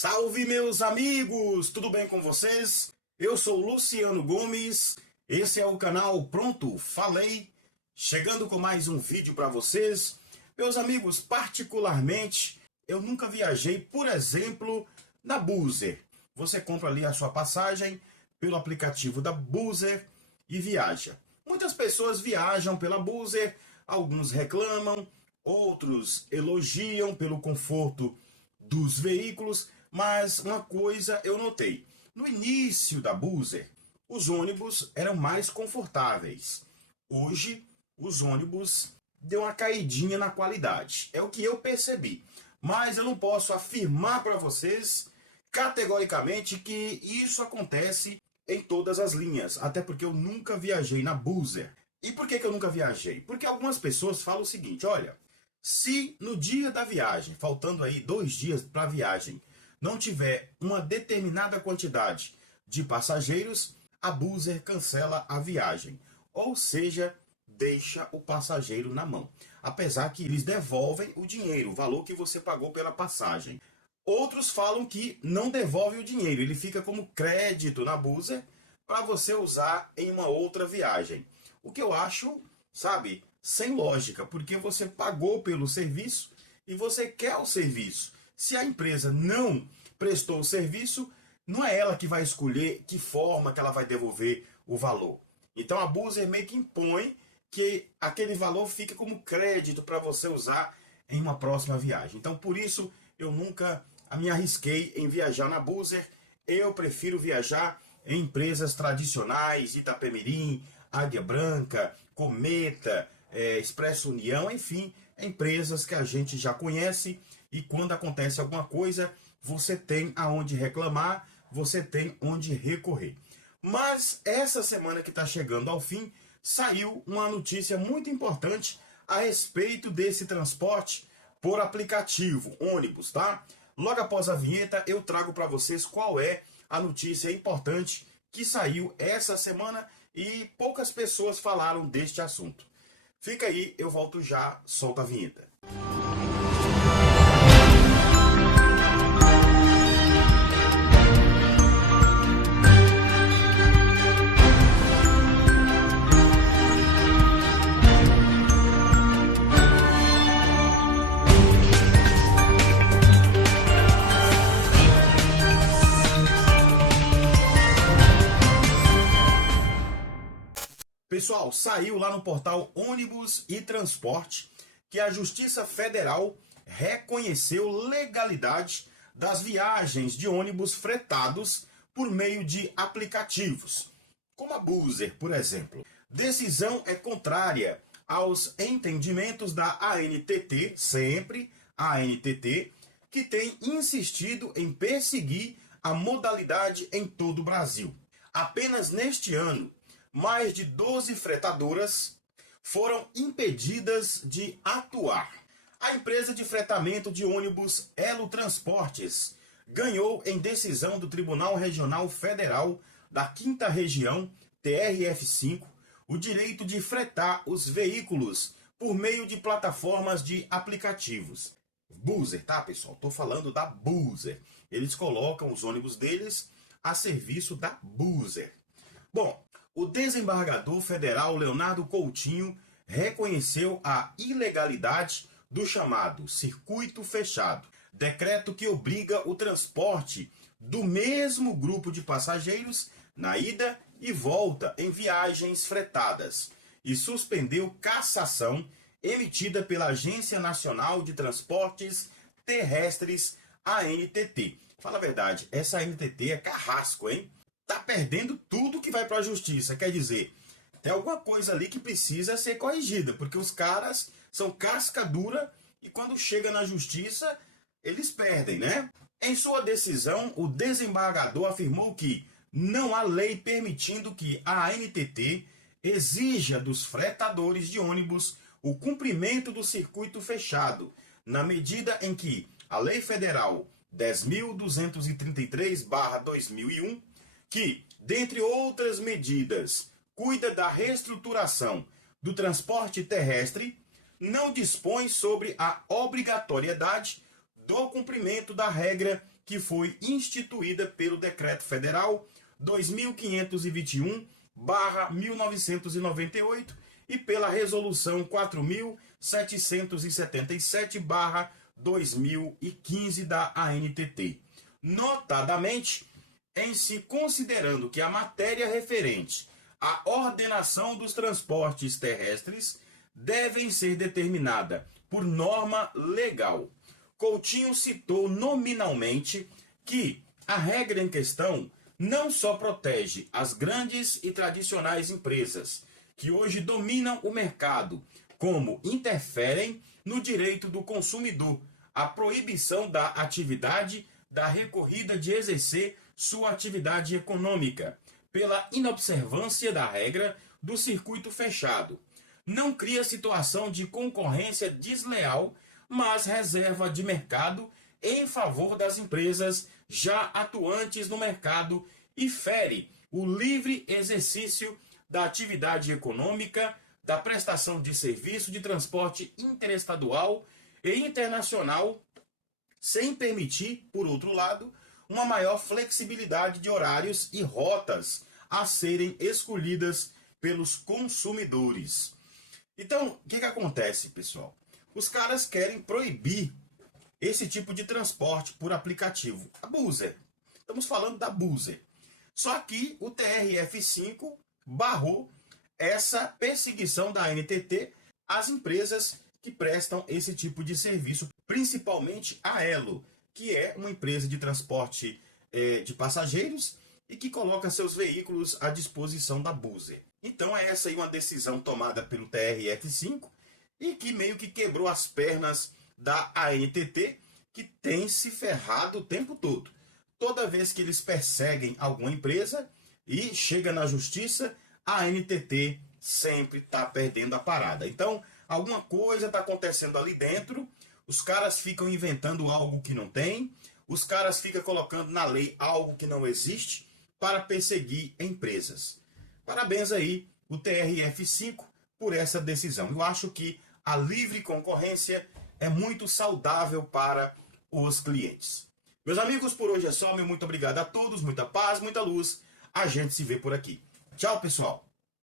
Salve, meus amigos! Tudo bem com vocês? Eu sou Luciano Gomes, esse é o canal Pronto Falei, chegando com mais um vídeo para vocês. Meus amigos, particularmente, eu nunca viajei, por exemplo, na Buser. Você compra ali a sua passagem pelo aplicativo da Buser e viaja. Muitas pessoas viajam pela Buser, alguns reclamam, outros elogiam pelo conforto dos veículos, mas uma coisa eu notei. No início da Buser, os ônibus eram mais confortáveis. Hoje, os ônibus deu uma caidinha na qualidade. É o que eu percebi. Mas eu não posso afirmar para vocês categoricamente que isso acontece em todas as linhas. Até porque eu nunca viajei na Buser. E por que eu nunca viajei? Porque algumas pessoas falam o seguinte, olha, se no dia da viagem, faltando aí 2 dias para a viagem, não tiver uma determinada quantidade de passageiros, a Buser cancela a viagem. Ou seja, deixa o passageiro na mão. Apesar que eles devolvem o dinheiro, o valor que você pagou pela passagem. Outros falam que não devolve o dinheiro, ele fica como crédito na Buser para você usar em uma outra viagem. O que eu acho, sabe, sem lógica, porque você pagou pelo serviço e você quer o serviço. Se a empresa não prestou o serviço, não é ela que vai escolher que forma que ela vai devolver o valor. Então a Buser meio que impõe que aquele valor fique como crédito para você usar em uma próxima viagem. Então por isso eu nunca me arrisquei em viajar na Buser. Eu prefiro viajar em empresas tradicionais, Itapemirim, Águia Branca, Cometa, Expresso União, enfim, empresas que a gente já conhece, e quando acontece alguma coisa, você tem aonde reclamar, você tem onde recorrer. Mas essa semana que está chegando ao fim, saiu uma notícia muito importante a respeito desse transporte por aplicativo, ônibus, tá? Logo após a vinheta, eu trago para vocês qual é a notícia importante que saiu essa semana e poucas pessoas falaram deste assunto. Fica aí, eu volto já, solta a vinheta. Pessoal, saiu lá no portal Ônibus e Transporte que a Justiça Federal reconheceu legalidade das viagens de ônibus fretados por meio de aplicativos, como a Buser, por exemplo. Decisão é contrária aos entendimentos da ANTT, sempre a ANTT, que tem insistido em perseguir a modalidade em todo o Brasil. Apenas neste ano, mais de 12 fretadoras foram impedidas de atuar. A empresa de fretamento de ônibus Elo Transportes ganhou em decisão do Tribunal Regional Federal da 5ª Região, TRF5, o direito de fretar os veículos por meio de plataformas de aplicativos. Buser, tá, pessoal? Estou falando da Buser. Eles colocam os ônibus deles a serviço da Buser. Bom, o desembargador federal Leonardo Coutinho reconheceu a ilegalidade do chamado circuito fechado, decreto que obriga o transporte do mesmo grupo de passageiros na ida e volta em viagens fretadas, e suspendeu cassação emitida pela Agência Nacional de Transportes Terrestres, ANTT. Fala a verdade, essa ANTT é carrasco, hein? Tá perdendo tudo que vai para a justiça. Quer dizer, tem alguma coisa ali que precisa ser corrigida, porque os caras são casca dura e quando chega na justiça, eles perdem, né? Em sua decisão, o desembargador afirmou que não há lei permitindo que a ANTT exija dos fretadores de ônibus o cumprimento do circuito fechado, na medida em que a Lei Federal 10.233/2001, que, dentre outras medidas, cuida da reestruturação do transporte terrestre, não dispõe sobre a obrigatoriedade do cumprimento da regra que foi instituída pelo Decreto Federal 2521/1998 e pela Resolução 4777/2015 da ANTT. Notadamente, em se considerando que a matéria referente à ordenação dos transportes terrestres devem ser determinada por norma legal. Coutinho citou nominalmente que a regra em questão não só protege as grandes e tradicionais empresas que hoje dominam o mercado, como interferem no direito do consumidor, a proibição da atividade da recorrida de exercer sua atividade econômica, pela inobservância da regra do circuito fechado. Não cria situação de concorrência desleal, mas reserva de mercado em favor das empresas já atuantes no mercado e fere o livre exercício da atividade econômica, da prestação de serviço de transporte interestadual e internacional, sem permitir, por outro lado, uma maior flexibilidade de horários e rotas a serem escolhidas pelos consumidores. Então, o que acontece, pessoal? Os caras querem proibir esse tipo de transporte por aplicativo. A Buser. Estamos falando da Buser. Só que o TRF5 barrou essa perseguição da ANTT às empresas que prestam esse tipo de serviço, principalmente a Elo, que é uma empresa de transporte de passageiros e que coloca seus veículos à disposição da Buser. Então é essa aí uma decisão tomada pelo TRF5 e que meio que quebrou as pernas da ANTT, que tem se ferrado o tempo todo. Toda vez que eles perseguem alguma empresa e chega na justiça, a ANTT sempre está perdendo a parada. Então, alguma coisa está acontecendo ali dentro, os caras ficam inventando algo que não tem, os caras ficam colocando na lei algo que não existe para perseguir empresas. Parabéns aí, o TRF5, por essa decisão. Eu acho que a livre concorrência é muito saudável para os clientes. Meus amigos, por hoje é só. Meu muito obrigado a todos, muita paz, muita luz. A gente se vê por aqui. Tchau, pessoal.